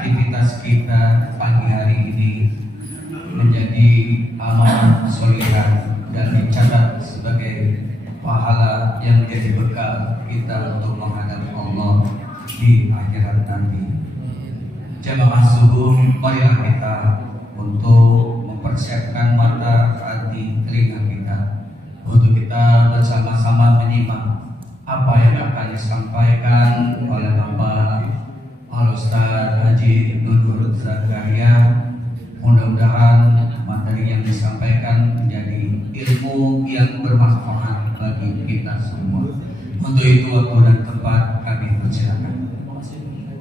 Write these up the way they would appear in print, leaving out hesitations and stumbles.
aktivitas kita pagi hari ini menjadi amal solihah dan dicatat sebagai pahala yang menjadi bekal kita untuk menghadap Allah di akhirat nanti. Jamaah subuh, marilah kita untuk mempersiapkan mata, hati, telinga kita untuk kita bersama-sama menyimak apa yang akan disampaikan oleh Bapak Al-Ustaz Haji Nurul Zakaria. Mudah-mudahan materi yang disampaikan menjadi ilmu yang bermanfaat bagi kita semua. Untuk itu waktu dan tempat kami persilakan.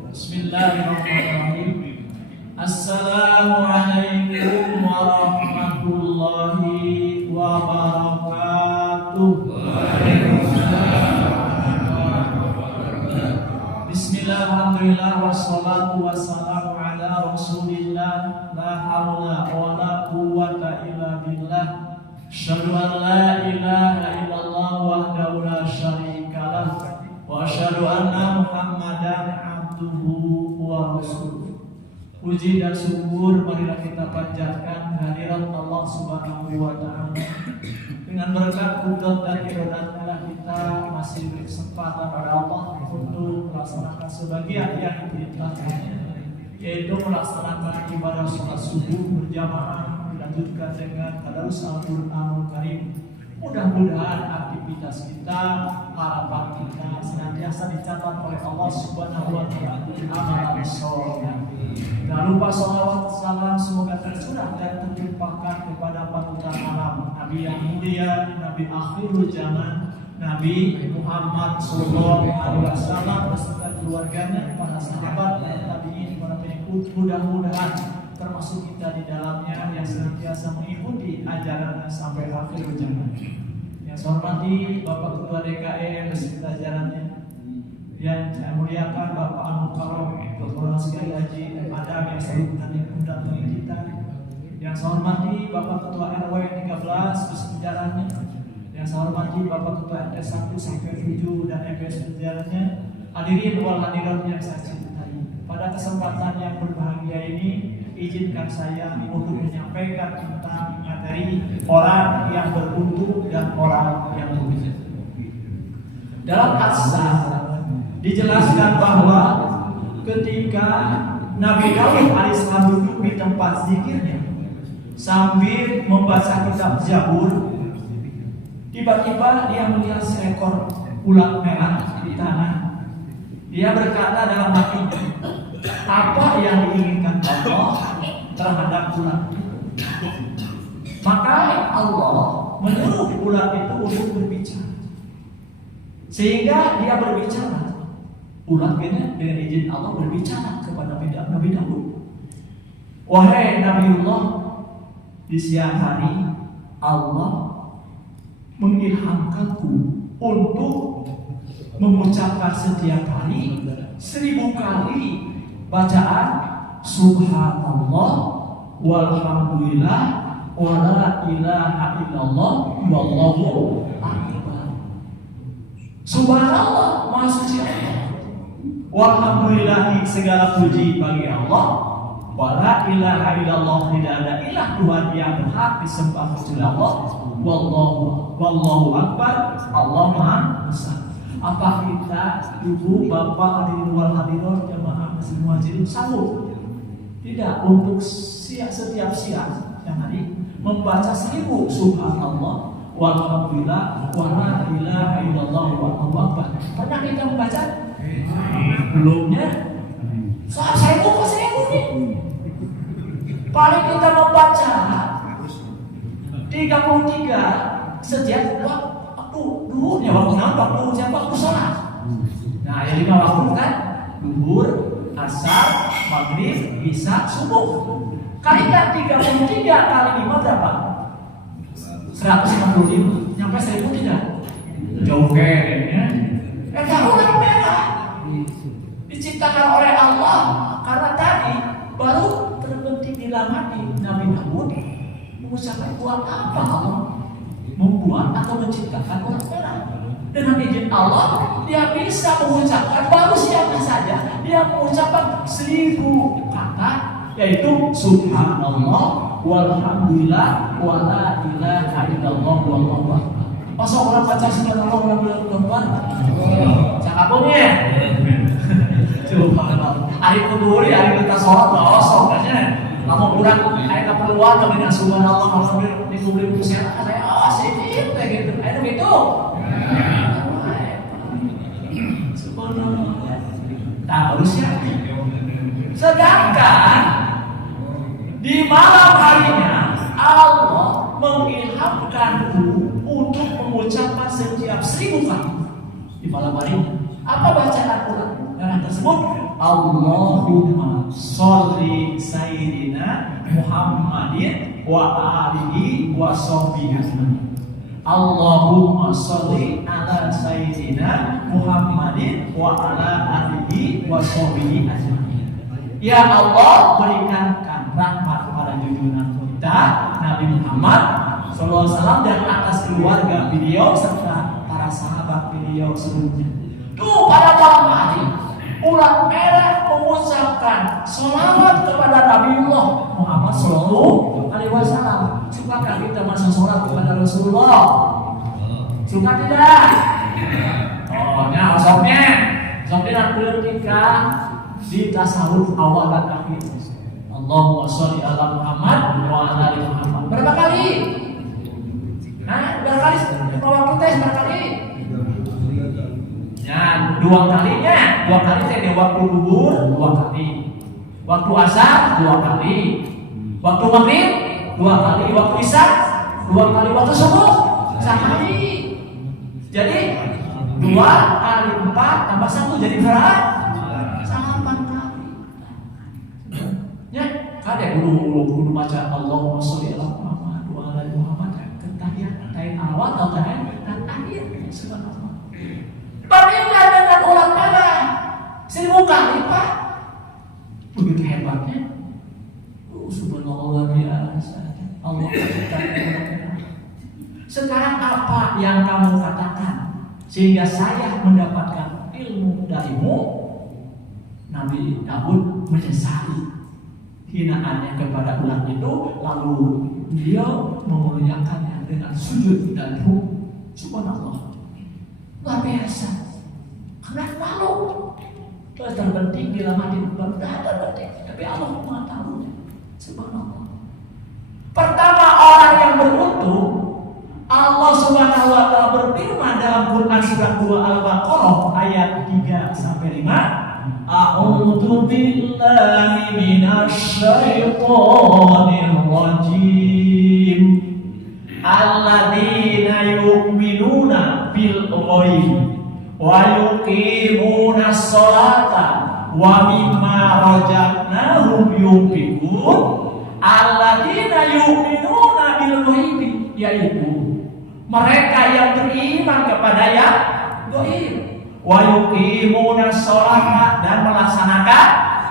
Bismillahirrahmanirrahim. Assalamualaikum warahmatullahi wabarakatuh. Bismillah, alhamdulillah, wassalatu wassalamu ala rasulillah. La hawla wa la quwwata illa billah. Asyhadu an la ilaha illallah wahdahu la syarika lah, wa asyhadu anna Muhammadan abduhu wa rasuluh. Puji dan syukur marilah kita panjatkan kehadirat Allah Subhanahu wa taala. Dengan berkat qudrat dan iradat kita masih diberi kesempatan oleh Allah untuk melaksanakan sebagian yang diperintahkannya, yaitu melaksanakan ibadah sholat subuh berjamaah dilanjutkan dengan tadarus Al-Qur'anul Karim. Mudah-mudahan aktivitas kita, harapan kita senantiasa dicatat oleh Allah Subhanahu wa taala amalan sholeh. Jangan lupa sholawat salam semoga tercurah dan terlimpahkan kepada panutan alam, Nabi yang mulia, Nabi akhirul zaman, Nabi Muhammad sallallahu alaihi wasallam beserta keluarganya, para sahabat, para tabi'in, para pengikut. Mudah-mudahan termasuk kita di dalamnya yang senantiasa mengikuti ajarannya sampai akhir zaman. Yang saya hormati Bapak Ketua DKM beserta jajarannya, yang saya muliakan Bapak Al-Mukarram Dr. Sekali Haji Adam yang selalu mendampingi kita. Yang saya hormati Bapak Ketua RW 13 beserta jajarannya. Yang saya hormati Bapak Ketua RT 1 sampai 7 dan MPS jajarannya. Hadirin wal hadirat yang saya cintai. Pada kesempatan yang berbahagia ini, izinkan saya untuk menyampaikan tentang materi orang yang beruntung dan orang yang rugi. Dalam As-Saff dijelaskan bahwa ketika Nabi Daud alaihissalam duduk di tempat zikirnya sambil membaca kitab Zabur, tiba-tiba dia melihat seekor ulat merah di tanah. Dia berkata dalam hatinya, apa yang diinginkan Allah terhadap ulat itu? Maka Allah menyuruh ulat itu untuk berbicara, sehingga dia berbicara. Ulat dengan izin Allah berbicara kepada Nabi Daud. Wahai Nabiullah, di siang hari Allah mengilhamkanku untuk mengucapkan setiap hari 1000 kali bacaan Subhanallah walhamdulillah wala ilaha illallah wallahu akbar. Subhanallah, maha suci Allah. Walhamdulillah, segala puji bagi Allah. Wala ilaha illallah, tidak ada ilah Tuhan yang berhak disembah kecuali Allah. Wallahu akbar, Allah maha besar. Apa kita, ibu, bapak, hadirin wal hadirat, jamaah muslim muhajirin sanggup? Tidak, untuk setiap siang yang hari membaca 1000 subhanallah walhamdulillah wala ilaha illallah wallahu akbar. Pernah kita membaca? Belumnya? Saya buka 1000 nih. Paling kita membaca 33 setiap waktu duhurnya, waktu nampak duhur siapa? Waktu sholat. Nah, yang 5 waktu kan? Duhur, asar, maghrib, isya, subuh. Kalikan 33 kali 5 berapa? 155. Nyampe 1000 tidak? Jauh kayaknya. Ulat merah diciptakan oleh Allah karena tadi baru terbentuk di hati Nabi Daud mengucapkan buat apa Allah membuat atau menciptakan ulat merah. Dengan izin Allah dia bisa mengucapkan baru siapa saja dia mengucapkan 1000 kata, yaitu subhanallah walhamdulillah wala ilaha illallah wallahu akbar. Masa orang baca subhanallah walhamdulillah cakapnya subhanallah hari kuduri hari kita sholat kosong kan namun kurang kayak keperluan dengan subhanallah walhamdulillah dikubur itu saya sih gitu ayo gitu subhanallah tak harusnya. Sedangkan di malam harinya Allah mengilhamkanku untuk mengucapkan setiap 1000 kali di malam harinya. Apa bacaan Quran? Yang tersebut Allahumma sholli sayyidina Muhammadin wa alihi wa sahbihi. Allahumma sholli ala sayyidina Muhammadin wa ala alihi wa sahbihi ajma'in. Ya Allah, berikankan rahmat pada junjungan kita Nabi Muhammad SAW dan atas keluarga beliau serta para sahabat beliau seluruhnya. Tuh pada malam hari ulat merah mengucapkan sholawat kepada Nabiullah Muhammad Sallallahu Alaihi Wasallam. Sukakah kita masa sholat kepada Rasulullah? Suka tidak? Oh, nah, sopnya ketika di tasawuf awal dan akhir. Allahumma sholli ala Muhammad wa ala ali Muhammad. Berapa kali? Nah, berapa kali? Waktu tes berapa kali? Ya, 2 kalinya. 2 kali saya waktu duhur 2 kali. Waktu asar 2 kali. Waktu maghrib 2 kali. Waktu isya 2 kali. Waktu subuh 1 kali. Jadi 2 kali 4 tambah 1 jadi berapa? 8 kali. Ya, ada guru baca Allahumma sholli ala Muhammad wa ala ali Muhammad. Tahiyat, awal atau tahiyat akhir. Subhanallah. Bandingkan dengan ulat merah 1000 kali Pak. Begitu hebatnya. Subhanallah biasa. Allah ciptakan. Sekarang apa yang kamu katakan sehingga saya mendapatkan ilmu darimu? Nabi Daud menyesali hinaannya kepada ulat itu, lalu beliau memuliakannya dengan sujud dan rukuk. Subhanallah. Luar biasa. Karena malu terbenting di dalam hati terbenting, tapi Allah mengetahui. Subhanallah. Pertama orang yang beruntung, Allah Subhanahu wa taala berfirman dalam Quran surat 2 Al-Baqarah ayat 3 sampai 5, A'udzu billahi minasy syaithanir rajim. Alladzina yu'minuna bil ghaib wa yuqimuna sholata wa mimma razaqnahum yunfiqun. Alladzina yu'minuna bil ghaib, yaitu mereka yang beriman kepada yang gaib, wa yuqimuna sholata dan melaksanakan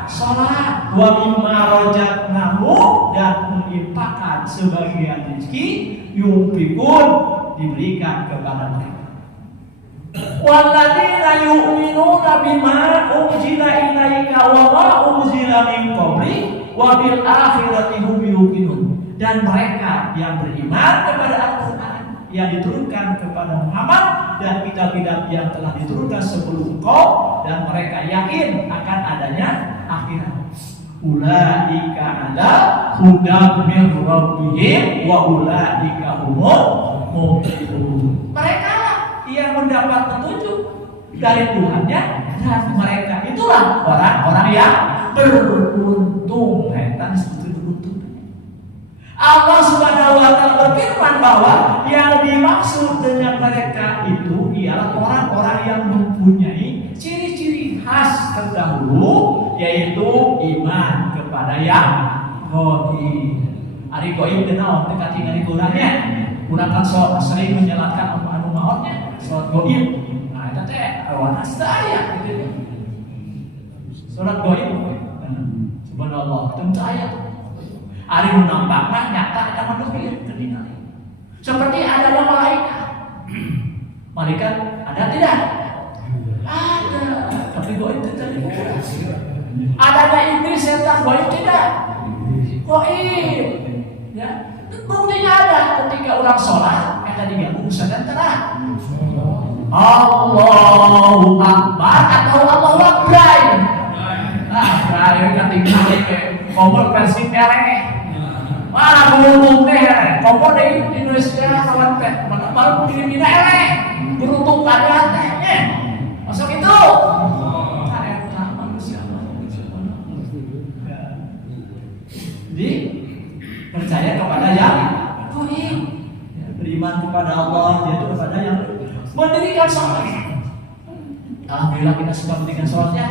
sholat, wa mimma razaqnahum dan menginfakkan sebagian rezeki, yunfiqun diberikan kepada mereka. Walladzina yu'minuna bima unzila ilaika wa ma unzila min qablik wa bil akhirati hum yuqinun. Dan mereka yang beriman kepada Al-Qur'an yang diturunkan kepada Muhammad dan kitab-kitab yang telah diturunkan sebelum engkau, dan mereka yakin akan adanya akhirat. Ulaika ala hudan min rabbihim wa ulaika humul muhtadun. Mereka yang mendapat petunjuk dari Tuhannya, dan mereka itulah orang-orang yang beruntung. Allah Subhanahu wa taala berfirman bahwa yang dimaksud dengan mereka itu ialah orang-orang yang mempunyai ciri-ciri khas terdahulu, yaitu iman kepada yang gaib. Ari gaib kenal dekati dari Qurannya. Kurang kan sering menjelaskan apa anu maotnya, salat gaib. Nah, eta teh awana saya gitu. Salat gaib. Subhanallah, itu ayat. Ari nu nampak mah nyata eta manusia kedina. Seperti adanya malaikat. Malaikat ada tidak? Ada, tapi goib itu tadi. Adanya iblis, setan, goib tidak. Goib, ya. Buktinya ada ketika orang sholat, tadi gabung dan terang. Allahu Akbar atau Allahu Akbar. Akbar ketika kompor versi merek. Wah, beruntung deh, kompor di Indonesia kawan teh, mana baru Filipina elek, beruntung ada tehnya, masuk itu. Jadi percaya kepada yang Tuhan, beriman kepada Allah, yaitu kepada yang mendirikan sholat. Alhamdulillah kita sudah mendirikan sholatnya.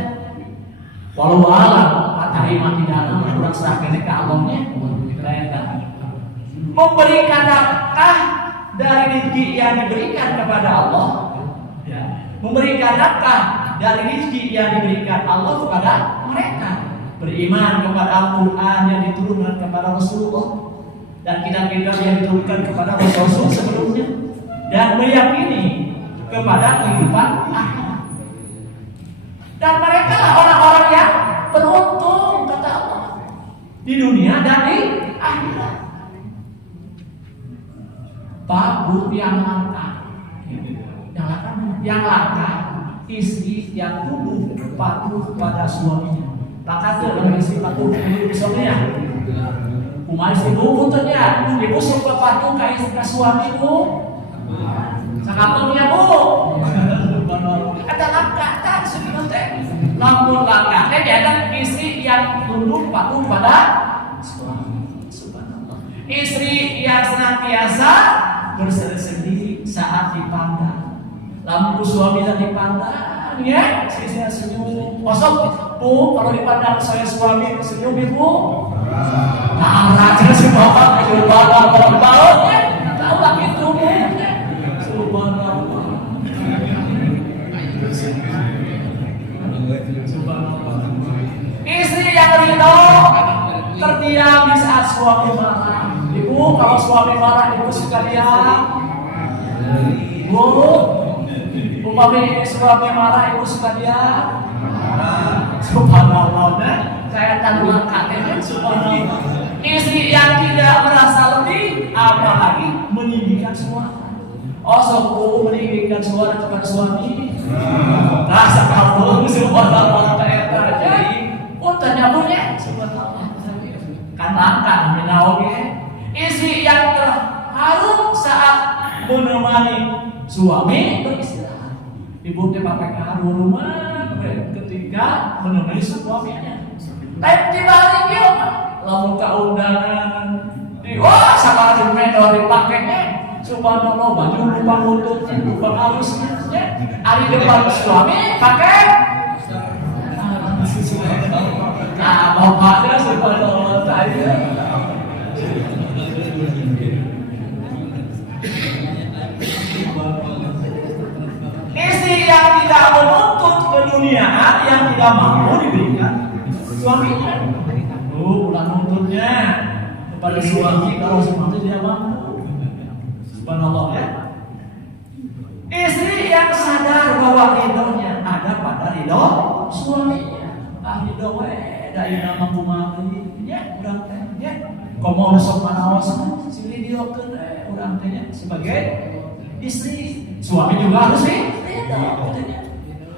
Walau alam, kata iman di dalam kurang serahkan ke Allahnya. Memberikan nafkah dari rezeki yang diberikan kepada Allah, ya. Memberikan nafkah dari rezeki yang diberikan Allah kepada mereka. Beriman kepada Al-Quran yang diturunkan kepada Rasulullah dan kitab-kitab yang diturunkan kepada Rasul sebelumnya, dan meyakini kepada kehidupan akhirat. Dan mereka lah orang-orang yang beruntung kata Allah di dunia dan di akhirat. Babu yang langka, yang langka istri yang tunduk patuh pada suaminya. Langka itu adalah istri patuh pada suaminya. Umar istri butuhnya, ibu suka patuh ke suamimu. Sakapunya bu, ada langka tak sebetulnya. Namun langka, ada istri yang tunduk patuh pada suami. Subhanallah. Istri yang senantiasa berseri-seri saat dipandang. Lampu suami dan dipandang, ya, saya senyum. Kosong, bu, kalau dipandang saya suami senyum ibu. Nah, raja semua bapak, ya, tahu lagi itu, ya. Subhanallah. Istri yang ridho terdiam di saat suami marah. Ibu, kalau suami marah, ibu suka diam. Ibu, umpamanya suami marah, ibu suka diam. Subhanallah, saya tanggung katanya. Subhanallah. Istri yang tidak merasa lebih, apalagi meninggikan suara. Oh, sopo meninggikan suara kepada suami. Rasa kalung, subhanallah, jadi utanya punya, subhanallah. Kan langka menaungi. Istri yang terharu saat menemani suami beristirahat. Ibu teh pakai haru rumah ketika menemani suaminya. Lain dibalik yuk, lamun keundangan. Wah, sama menor dipakainya. Subhanallah, baju lupa lututnya, lupa halusnya. Hari depan suami pakai. Nah, bapaknya subhanallah saya. Istri yang tidak menuntut keduniaan, yang tidak mampu diberikan suaminya. Ulah nuntutnya kepada suami kalau suami tidak mampu. Subhanallah, ya. Istri yang sadar bahwa ridhonya ada pada ridho suaminya. Ridho dari nama kumari, ya, urang teh, ya. Komo sok manaos silih diokeun urang teh sebagai istri. Suami juga harus ridho katanya.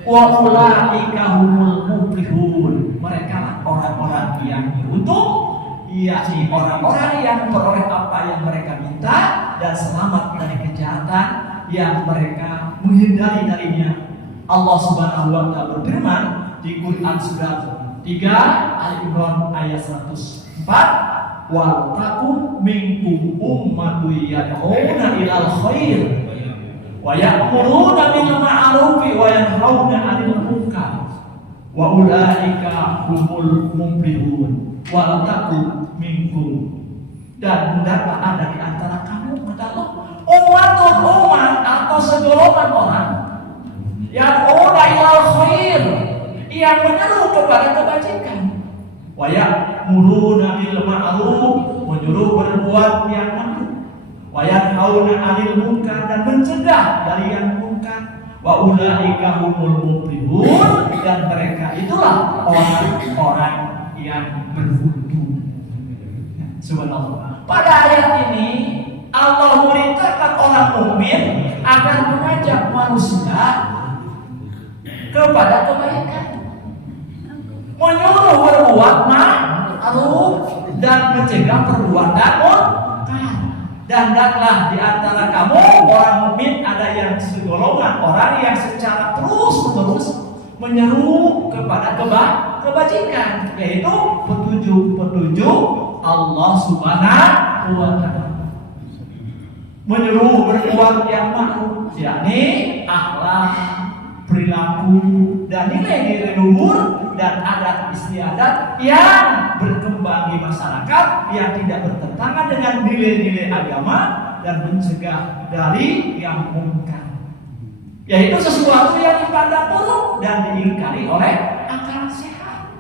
Wa ulaika humul muflihun. Mereka lah orang-orang yang beruntung, yakni orang-orang yang memperoleh apa yang mereka minta dan selamat dari kejahatan yang mereka menghindari darinya. Allah Subhanahu wa taala berfirman di Quran surat 3 Al-Imran ayat 104, wa taqum minkum ummatun yad'una ilal khair wa ya'muruna bil ma'ruf wa yanhauna 'anil munkar wa ulaika humul muflihun. Wa taqum minkum, dan hendaklah ada di antara kamu, kata Allah, umat atau segolongan orang yang ilal khair, yang menyeru kepada kebajikan, wa ya'muruna bil ma'ruf, menyuruh berbuat yang ma'ruf, wa yanhauna 'anil munkar, dan mencegah dari yang munkar, Wa ulaika humul muflihun, dan mereka itulah orang-orang yang beruntung. Subhanallah. Pada ayat ini Allah memerintahkan orang mukmin agar mengajak manusia kepada kebaikan, menyuruh berbuat ma'ruf dan mencegah perbuatan munkar. Dan hendaklah di antara kamu orang mukmin ada yang segolongan orang yang secara terus-menerus menyeru kepada kebajikan, yaitu petunjuk Allah Subhanahu wa Ta'ala. Menyeru berbuat yang ma'ruf, yakni akhlak, perilaku, dan nilai-nilai luhur dan adat istiadat yang berkembang di masyarakat yang tidak bertentangan dengan nilai-nilai agama, dan mencegah dari yang munkar, yaitu sesuatu yang dipandang buruk dan diingkari oleh akal sehat.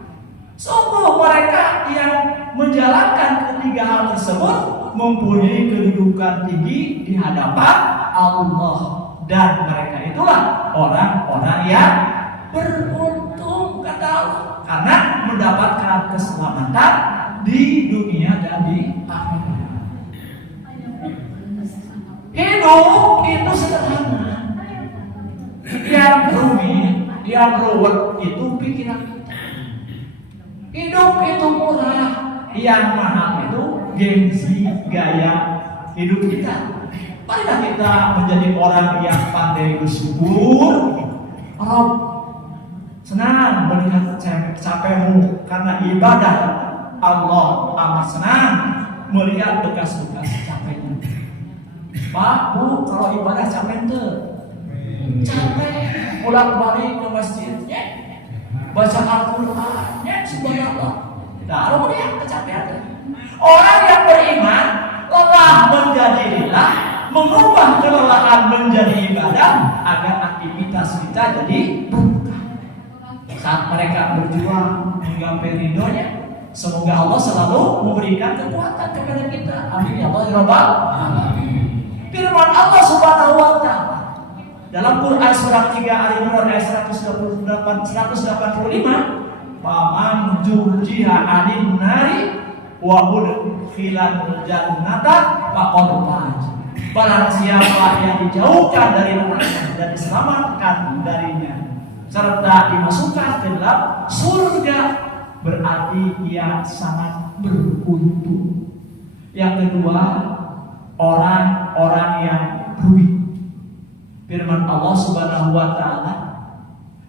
Sungguh mereka yang menjalankan ketiga hal tersebut mempunyai kedudukan tinggi di hadapan Allah, dan mereka itulah orang-orang yang beruntung, kata Allah, karena mendapatkan keselamatan di dunia dan di akhirat. Hidup itu sederhana, yang rumit, yang ruwet itu pikiran kita. Hidup itu murah, yang mahal itu gengsi, gaya hidup kita. Marilah kita menjadi orang yang pandai bersyukur. Rob senang melihat capekmu karena ibadah. Allah amat senang melihat bekas-bekas capeknya. Pak, Bu, kalau ibadah capek ente? Capek, bolak-balik ke masjidnya, baca Al-Qur'annya, subhanallah. Taruh dia kecapean. Orang yang beriman lelah menjadi lillah, mengubah kelelahan menjadi ibadah agar aktivitas kita jadi berkah. Saat mereka berjuang menggapai ridhonya, semoga Allah selalu memberikan kekuatan kepada kita. Amin ya Allah ya Rabbal alamin. Firman Allah Subhanahu wa Ta'ala dalam Quran surat 3 Al-Imran ayat 185, "Faman zuhziha 'anil nari wa udkhilal jannata faqad faz." Barang siapa yang dijauhkan dari neraka dan diselamatkan darinya serta dimasukkan ke dalam surga, berarti ia sangat beruntung. Yang kedua, orang-orang yang rugi. Firman Allah Subhanahu wa Ta'ala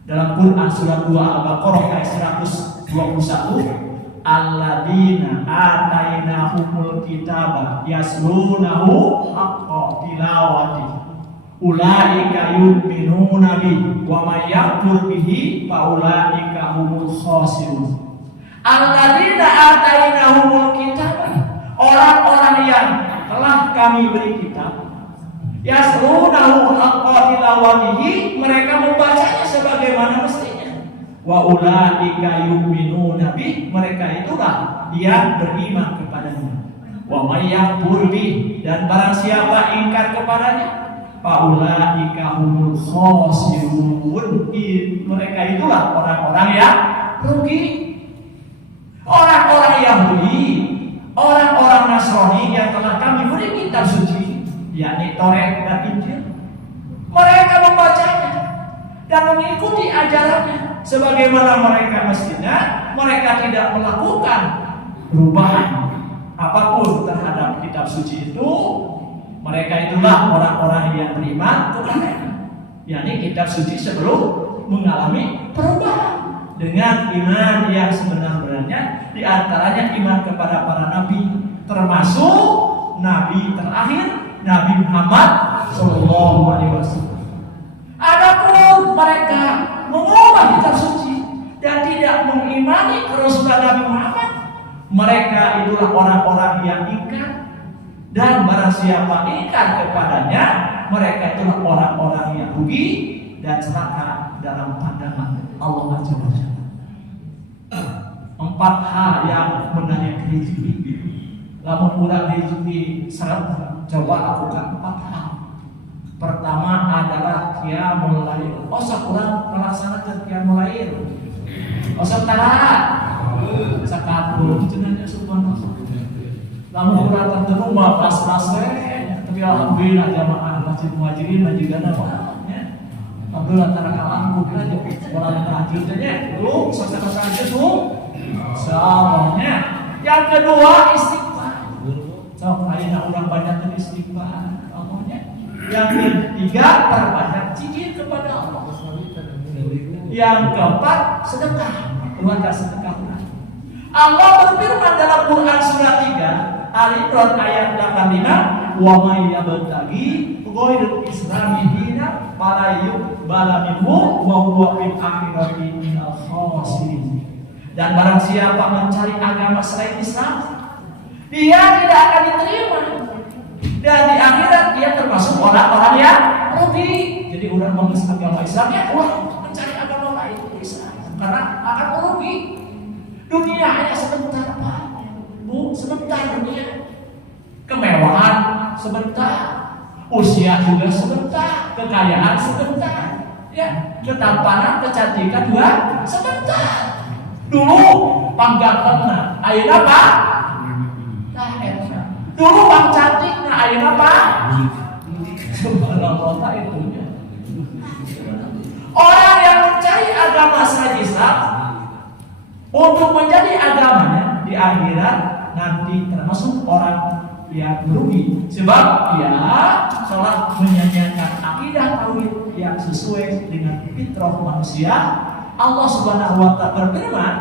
dalam Quran surat 2 Al-Baqarah ayat 121, "Alladzina atainahumul kitaba yaslunahu haqqa tilawati ulaika yu'minuna bihi wa may yakfur bihi fa ulaika humul khasirun." Alladzina atainahumul kitaba, orang-orang yang telah kami beri kitab, yaslunahu haqqa tilawatihi, mereka membacanya sebagaimana mestinya, wa ulaika yu'minuna bih, mereka itulah yang beriman kepadanya, wa may yakfur bih, dan barang siapa ingkar kepadanya, fa ulaika humul khasirun, mereka itulah orang-orang yang rugi. Orang-orang Yahudi, orang-orang Nasrani yang telah kami beri kitab suci, yakni Taurat dan Injil, mereka membacanya dan mengikuti ajarannya sebagaimana mereka mestinya. Mereka tidak melakukan perubahan apapun terhadap kitab suci itu. Mereka itulah orang-orang yang beriman kepadanya, yakni kitab suci sebelum mengalami perubahan dengan iman yang sebenar-benarnya, di antaranya iman kepada para nabi, termasuk nabi terakhir Nabi Muhammad Sallallahu Alaihi Wasallam. Adapun mereka mengubah kitab suci dan tidak mengimani kerasulan Nabi Muhammad, mereka itulah orang-orang yang ingkar, dan barang siapa ingkar kepadanya, mereka itulah orang-orang yang rugi dan celaka dalam pandangan Allah Azza wa Jalla. 4 hal yang menanya rezeki. Lamun urang rezeki seret coba lakukan 4 hal. Pertama adalah qiyamul lail. Osok urang melaksanakan qiyamul lail. Osok tara. Sakabul cenah subhanallah. Lamun urang teu rumah pas-pas we, tapi alhamdulillah jamaah Masjid Muhajirin majigana ya. Alhamdulillah tara kalampu kira sekolah tahajud nya. Dulu sosok tahajud tuh. Insyaallah. Yang kedua istighfar. Sok ayeuna urang banyak istighfar. Yang ketiga perbanyak zikir kepada Allah. Yang keempat sedekah. Keluarga sedekah. Allah berfirman dalam Quran surah 3 Al-Imran ayat 85, wa may yabtaghi ghairul islami dina fala yuqbala minhu wa huwa fil akhirati minal khasirin. Dan barang siapa mencari agama selain Islam, dia tidak akan diterima. Dan di akhirat dia termasuk orang-orang yang rugi. Jadi orang mengenal agama Islamnya, mencari agama lain Islam karena akan merugi. Dunia hanya sebentar, Pak. Bu, sebentar dunia. Kemewahan sebentar, usia juga sebentar, kekayaan sebentar, ya, ketampanan, kecantikan juga sebentar. Dulu panggantenna, ayeuna apa? Nah, dulu bang cantik, nah ayeuna apa? Subhanallah itunya. Orang yang mencari agama selain Islam untuk menjadi agamanya di akhirat nanti termasuk orang yang merugi, sebab dia sholat menyanyikan akidah tauhid yang sesuai dengan fitrah manusia. Allah Subhanahu wa ta'ala berfirman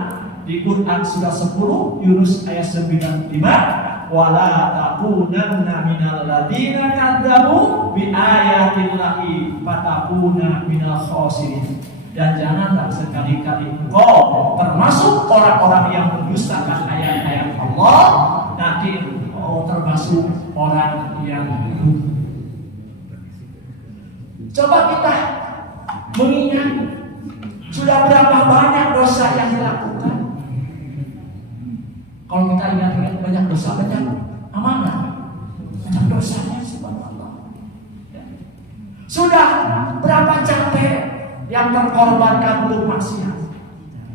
di Quran surah 10 Yunus ayat 95, wala takunanna minal ladina kadzabu bi ayatillahi fatakuna minal khasirin. Dan janganlah sekali-kali engkau termasuk orang-orang yang mendustakan ayat-ayat Allah, nanti engkau termasuk orang yang rugi. Coba kita mengingat sudah berapa banyak dosa yang dilakukan. Kalau kita ingat-ingat banyak dosa, banyak amanah, banyak dosanya subhanallah. Sudah berapa capek yang terkorbankan untuk maksiat.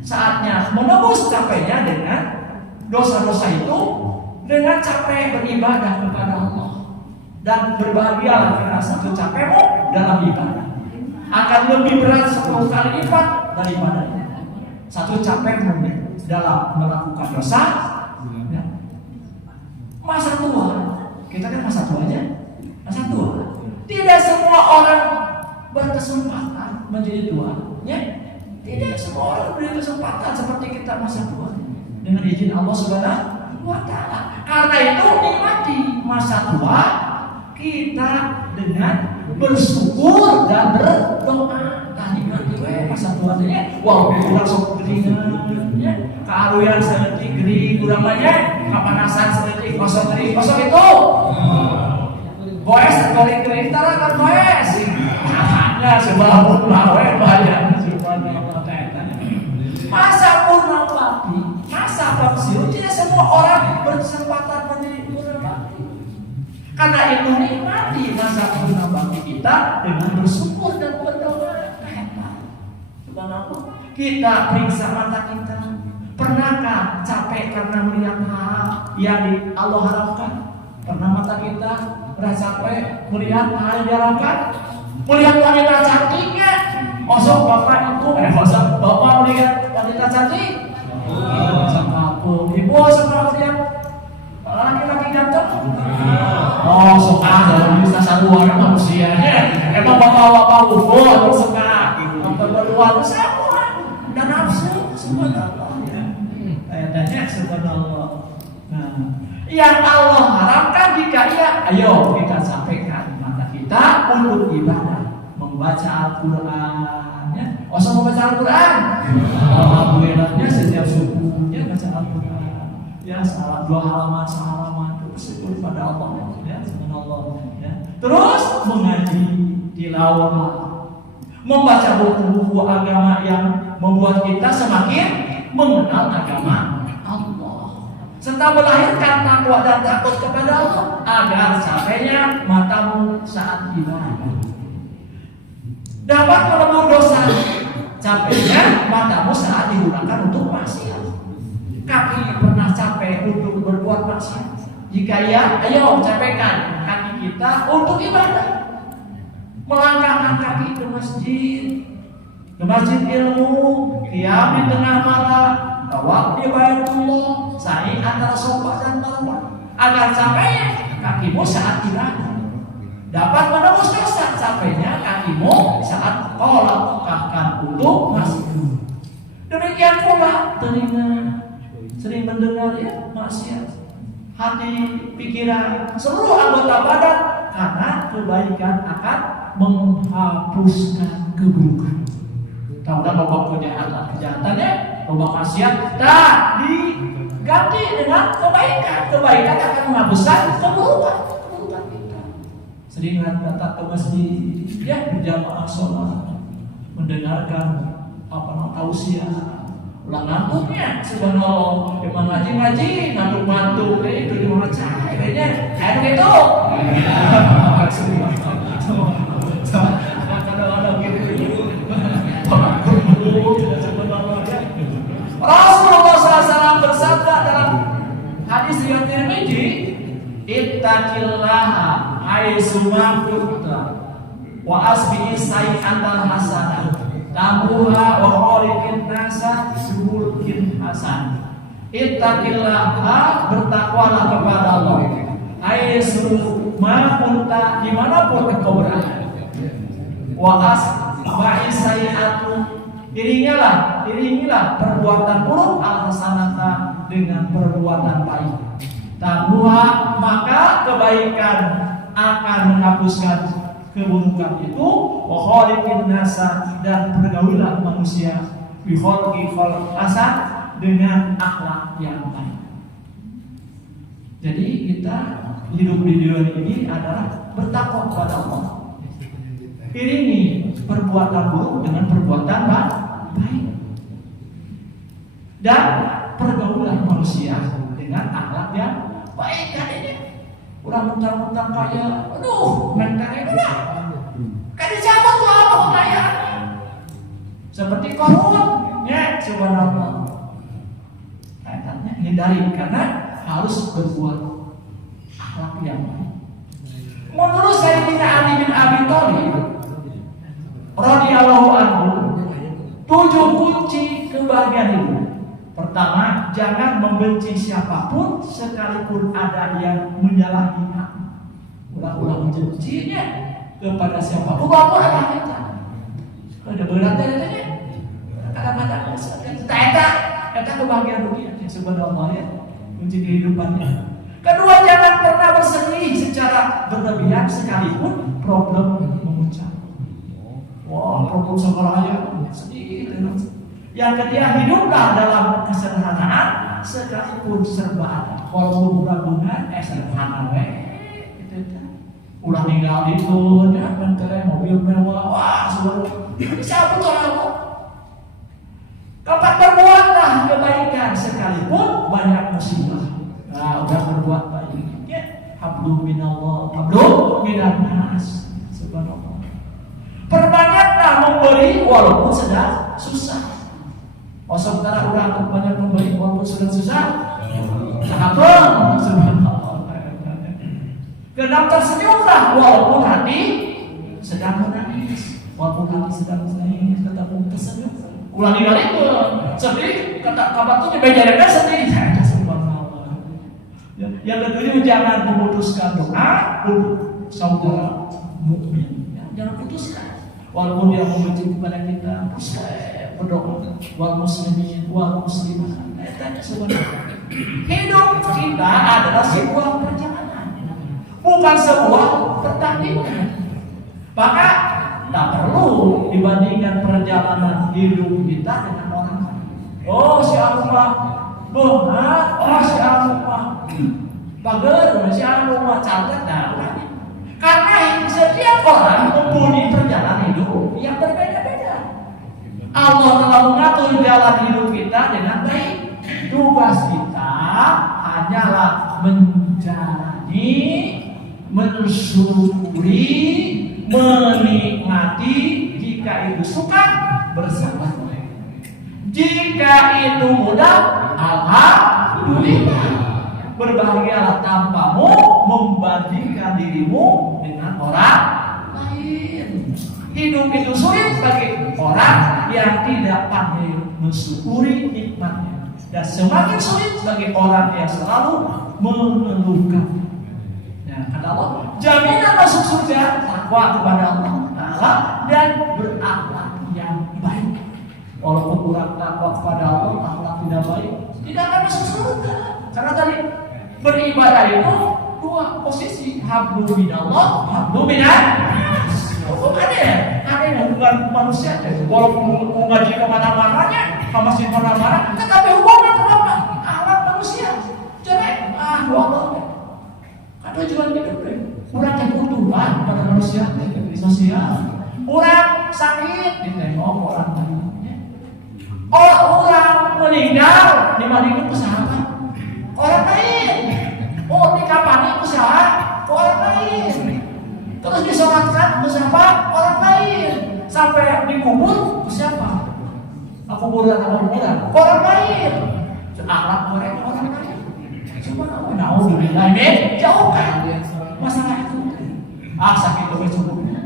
Saatnya menebus capeknya dengan dosa-dosa itu dengan capek beribadah kepada Allah. Dan berbahagialah karena satu capekmu dalam ibadah akan lebih berat 10 kali lipat daripadanya. Satu capekmu dalam melakukan dosa, ya. Masa tua, kita kan masa tuanya, masa tua. Tidak semua orang berkesempatan menjadi tua, ya. Tidak semua orang beri kesempatan seperti kita masa tua dengan izin Allah Subhanahu wa ta'ala. Karena itu nikmati masa tua kita dengan bersyukur dan berdoa. Nikmati masa tua ini. Wow, kurang sok geringan, ya. Kearuyan sedetik gering, kurang banyak. Kepanasan sedetik kosong gering, kosong itu. Goes kering tara kan goes. Ada sebab lawe banyak subhanallah tanya. Masa purnawati, masa pensiun tidak semua orang berkesempatan menjadi purnawati. Karena itu nikmati masa purnawati kita dengan bersyukur dan berdoa. Subhanallah. Kita periksa mata kita. Pernahkah capek karena melihat hal yang Allah harapkan? Pernah mata kita merasa capek melihat hal yang diharapkan? Melihat wanita cantiknya? Osok bapak itu, osok bapak melihat wanita cantik? Osok ibu sama melihat laki-laki ganteng? Oh, suka dalam bisa saluran manusianya. Emang bapak-bapak UFO atau suka? Berdua sama dan nafsu, subhanallah. Ayatnya subhanallah. Nah, yang Allah harapkan jika iya, ayo kita sampaikan mata kita untuk ibadah, membaca Al-Quran. Ya, usah membaca Al-Quran. Alhamdulillahnya setiap subuhnya baca Al-Quran. Ya, salah 2 halaman, bersyukur pada Allah. Ya, subhanallah. Ya. Terus mengaji, tilawah, membaca buku-buku agama yang membuat kita semakin mengenal agama Allah, serta melahirkan takwa dan takut kepada Allah agar capeknya matamu saat ibadah. dapat menebur dosa. Capeknya matamu saat digunakan untuk maksiat. Kaki pernah capek untuk berbuat maksiat? Jika ya, ayo capekkan kaki kita untuk ibadah. Melangkahkan kaki ke masjid ilmu, qiyam di tengah malam, tawaf di Baitullah, sa'i antara Safa dan Marwah, agar capeknya kakimu saat ibadah dapat menembus dosa. Capeknya kakimu saat kau langkahkan untuk masjid. Demikian pula telinga sering mendengar ya maksiat, hati, pikiran, seluruh anggota badan, karena kebaikan akan menghapuskan keburukan. Tahu dah bahwa kejahatannya, bahwa maksiat tak diganti dengan kebaikan. Kebaikan akan menghapuskan keburukan kita. Sering datang ke masjid, ya berjamaah sholat, mendengarkan tausiah. Ulang ngantuknya, subhanallah. Emang ngaji ngantuk-ngantuk, itu di mana kayaknya kayak begitu. Kadang-kadang gitu. Rasulullah SAW bersabda dalam hadis riwayat Tirmidzi, "Ittaqillaha haitsu ma kunta wa asbihi sayyi'atan hasanah. Tamuha wa khaliqin nasa sulkin hasan." Ittaqillaha, bertakwalah kepada Allah. Haitsu ma kunta, dimanapun engkau berada. Wa asbihi sayyi'atan, iringilah perbuatan buruk al-hasanata dengan perbuatan baik. Tamuha, maka kebaikan akan menghapuskan keburukan itu. Wa khaliqin nasa, dan bergaulilah manusia bi khuluqin hasan, dengan akhlak yang baik. Jadi kita hidup di dunia ini adalah bertakwa kepada Allah. Iringi perbuatan buruk dengan perbuatan baik, dan pergaulan manusia dengan akhlak yang baik. Kan ini orang mentang-mentang kaya, aduh mentalnya udah kan dicabut tuh apa kekayaannya, seperti korun ya, subhanallah. Kayaknya hindari, karena harus berbuat akhlak yang baik. Menurut Sayyidina Ali bin Abi Thalib radhiyallahu anhu, 7 kunci kebahagiaan hidup. Pertama, jangan membenci siapapun sekalipun ada yang menyalahi hak. Ulah-ulah membencinya kepada siapapun, walaupun ada kita. Ada beratnya katanya. Kata-kata kita kebahagiaan dunia, subhanallah ya, kunci kehidupannya. Kedua, jangan pernah bersedih secara berlebihan sekalipun problem memuncak. Wah, problem sekolahnya sedih. Yang ketiga, hiduplah dalam kesederhanaan sekalipun serba ada. Walaupun bunga sederhana itu. Ulah tinggal itu, dan mobil mewah, wah, siapa tuh aku? Kapan berbuatlah kebaikan sekalipun banyak musibah. Nah, udah berbuat baik. Ya, hablum minallah, hablum minannas. Subhanallah. Perbanyaklah memberi walaupun sedang susah. Sementara orang banyak memberi walaupun sedang susah. Sahabat, subhanallah. Kedam tersenyumlah walaupun hati sedang menangis. Walaupun hati sedang menangis, tetap tersenyum. Ulangi kali itu sedih, kata kabar itu dibejarekan sedih. Subhanallah. Yang kedua, jangan memutuskan doa untuk saudara mukmin. Jangan putuskan. Walaupun dia membenci kepada kita, berdoa wal muslimin wal muslimat. Tanya sebenarnya, hidup kita adalah sebuah perjalanan, bukan sebuah pertandingan. Maka tak perlu dibandingkan perjalanan hidup kita dengan orang lain. Oh si Alfa, oh si Alfa, bager, si Alfa catat dah. Karena setiap orang mempunyai perjalanan hidup yang berbeda-beda. Allah telah mengatur jalan hidup kita dengan baik. Tugas kita hanyalah menjalani, mensyukuri, menikmati. Jika Jika itu suka, bersabar. Jika itu mudah, alhamdulillah. Berbahagialah tanpamu membandingkan dirimu dengan orang lain. Hidup itu sulit bagi orang yang tidak pandai mensyukuri nikmatnya, dan semakin sulit bagi orang yang selalu mengeluhkan. Nah, kata Allah, jaminan masuk surga takwa kepada Allah Ta'ala dan berakhlak yang baik. Walaupun kurang takwa kepada Allah, akhlak tidak baik, tidak akan masuk surga. Karena tadi beribadah itu dua posisi, hablu minallah, hablu minan. Ada yang hubungan manusia. Walaupun mau ngaji kemana-mananya, ke masjid mana-mana, tetapi hubungan apa? Akhlak manusia jelek. Allah. Kan tujuan hidup deh. Kurang kebutuhan pada manusia sosial. Kurang sakit ditengok orang lainnya. Orang meninggal dibandingkan pesawat orang lain. Dikapani usaha orang lain. Terus disolatkan ke siapa? Orang lain. Sampai dikubur ke siapa? Kuburan orang lain. Akhlak mereka orang lain. Cuma naudzubillah min jauhkan masalah itu. Sakit itu cukupnya.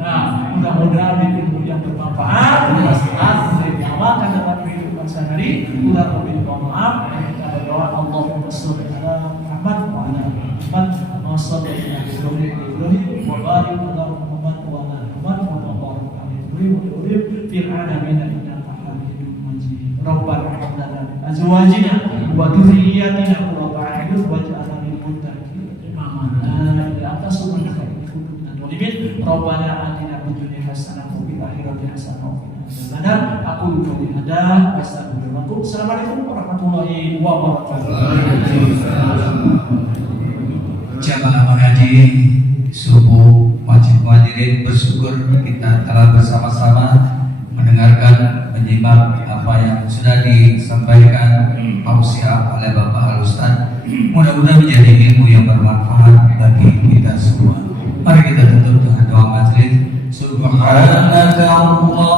Nah, mudah-mudahan ilmu yang bermanfaat, bermanfaat, beramalkan dalam kehidupan sehari-hari. Kurang lebih mohon maaf. Kita berdoa Allahumma sholli ala Muhammad wa ala Muhammad wa salli ala Ibrahim wa barik ala Muhammad wa ala Muhammad wa barik ala Ibrahim fil alamin innaka Hamidum Majid. Rabbana hab lana min azwajina wa dhurriyyatina qurrata a'yun waj'alna lil muttaqina imama. La ilaha Rabbana atina fid dunya hasanah wa fil akhirati hasanah wa qina adzabannar. Aku qouli hada wassalamualaikum. Assalamualaikum warahmatullahi wabarakatuh. Jamaah mengaji subuh wajib hadirin, bersyukur kita telah bersama-sama mendengarkan, menyimak apa yang sudah disampaikan tausiah oleh Bapak Al-Ustaz. Mudah-mudahan menjadi ilmu yang bermanfaat bagi kita semua. Mari kita tutup dengan doa majelis. Subhanaka Allah.